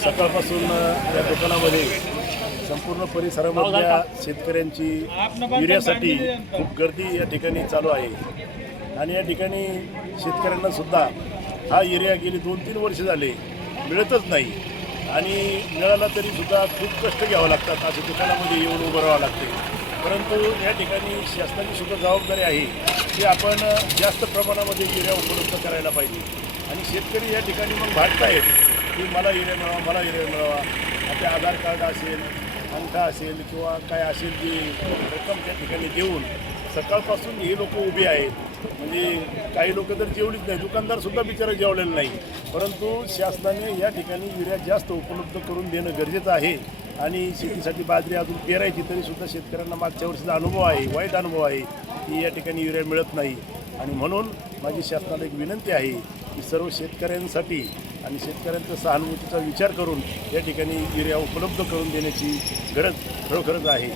सकाळपासून या दुकानामध्ये संपूर्ण परिसरामधल्या शेतकऱ्यांची युरियासाठी खूप गर्दी या ठिकाणी चालू आहे आणि या ठिकाणी शेतकऱ्यांना सुद्धा हा युरिया गेली 2-3 वर्ष झाले मिळतच नाही आणि मिळाला तरी सुद्धा खूप कष्ट घ्यावं लागतात. अशा दुकानामध्ये येऊन उभं राहावं लागते. परंतु या ठिकाणी शासनाची सुद्धा जबाबदारी आहे की आपण जास्त प्रमाणामध्ये युरिया उपलब्ध करायला पाहिजे आणि शेतकरी या ठिकाणी मग भागत आहेत की मला युरिया मिळावा, मला युरिया मिळावा. आपले आधार कार्ड असेल, अंगठा असेल किंवा काय असेल ती रक्कम त्या ठिकाणी देऊन सकाळपासून हे लोक उभे आहेत. म्हणजे काही लोक तर जेवलीच नाही, दुकानदारसुद्धा बिचारा जेवलेलं नाही. परंतु शासनाने या ठिकाणी युरिया जास्त उपलब्ध करून देणं गरजेचं आहे आणि शेतीसाठी बाजरी अजून पेरायची तरीसुद्धा शेतकऱ्यांना मागच्या वर्षीचा अनुभव आहे, वाईट अनुभव आहे की या ठिकाणी युरिया मिळत नाही. आणि म्हणून माझी शासनाला एक विनंती आहे की सर्व शेतकऱ्यांसाठी आणि शेतकऱ्यांचा सहानुभूतीचा विचार करून या ठिकाणी युरिया उपलब्ध करून देण्याची गरज खरोखरच आहे.